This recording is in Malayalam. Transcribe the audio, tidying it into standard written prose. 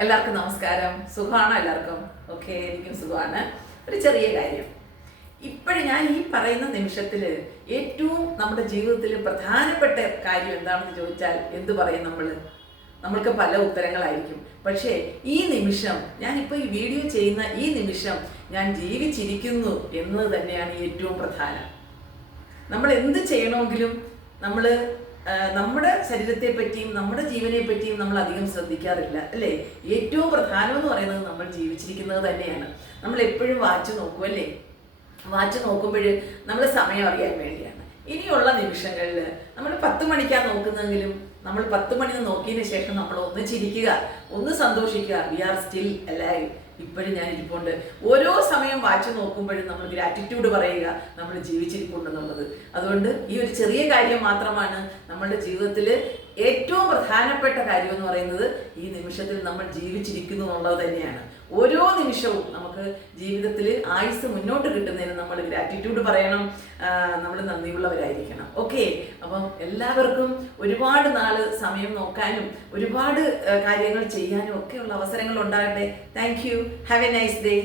എല്ലാവർക്കും നമസ്കാരം. സുഖമാണോ എല്ലാവർക്കും? ഓക്കെ, എനിക്കും സുഖമാണ്. ഒരു ചെറിയ കാര്യം, ഇപ്പോഴും ഞാൻ ഈ പറയുന്ന നിമിഷത്തിൽ ഏറ്റവും നമ്മുടെ ജീവിതത്തിൽ പ്രധാനപ്പെട്ട കാര്യം എന്താണെന്ന് ചോദിച്ചാൽ എന്ത് പറയും നമ്മൾക്ക് പല ഉത്തരങ്ങളായിരിക്കും. പക്ഷേ ഈ നിമിഷം, ഞാനിപ്പോൾ ഈ വീഡിയോ ചെയ്യുന്ന ഈ നിമിഷം ഞാൻ ജീവിച്ചിരിക്കുന്നു എന്നത് തന്നെയാണ് ഏറ്റവും പ്രധാനം. നമ്മൾ എന്ത് ചെയ്യണമെങ്കിലും നമ്മൾ നമ്മുടെ ശരീരത്തെ പറ്റിയും നമ്മുടെ ജീവനെ പറ്റിയും നമ്മൾ അധികം ശ്രദ്ധിക്കാറില്ല, അല്ലേ? ഏറ്റവും പ്രധാനം എന്ന് പറയുന്നത് നമ്മൾ ജീവിച്ചിരിക്കുന്നത് തന്നെയാണ്. നമ്മൾ എപ്പോഴും വാച്ച് നോക്കും, അല്ലേ? വാച്ച് നോക്കുമ്പോൾ നമ്മൾ സമയം അറിയാൻ വേണ്ടിയാണ്. ഇനിയുള്ള നിമിഷങ്ങളിൽ നമ്മൾ 10 മണിക്കാണ് നോക്കുന്നതെങ്കിലും നമ്മൾ 10 മണി നോക്കിയതിന് ശേഷം നമ്മൾ ഒന്ന് ചിരിക്കുക, ഒന്ന് സന്തോഷിക്കുക. We are still alive. ഇപ്പോഴും ഞാൻ ഇരിപ്പുണ്ട്. ഓരോ സമയം വാച്ച് നോക്കുമ്പോഴും നമ്മൾ ഗ്രാറ്റിറ്റ്യൂഡ് പറയുക, നമ്മൾ ജീവിച്ചിരിപ്പുണ്ടെന്നുള്ളത്. അതുകൊണ്ട് ഈ ഒരു ചെറിയ കാര്യം മാത്രമാണ് നമ്മളുടെ ജീവിതത്തിൽ ഏറ്റവും പ്രധാനപ്പെട്ട കാര്യം എന്ന് പറയുന്നത്. ഈ നിമിഷത്തിൽ നമ്മൾ ജീവിച്ചിരിക്കുന്നു എന്നുള്ളത് തന്നെയാണ്. ഓരോ നിമിഷവും നമുക്ക് ജീവിതത്തിൽ ആയുസ് മുന്നോട്ട് കിട്ടുന്നതിന് നമ്മൾ ഗ്രാറ്റിറ്റ്യൂഡ് പറയണം, നമ്മൾ നന്ദിയുള്ളവരായിരിക്കണം. ഓക്കെ, അപ്പം എല്ലാവർക്കും ഒരുപാട് നാള് സമയം നോക്കാനും ഒരുപാട് കാര്യങ്ങൾ ചെയ്യാനും ഒക്കെയുള്ള അവസരങ്ങൾ ഉണ്ടാകട്ടെ. Thank you. Have A nice day.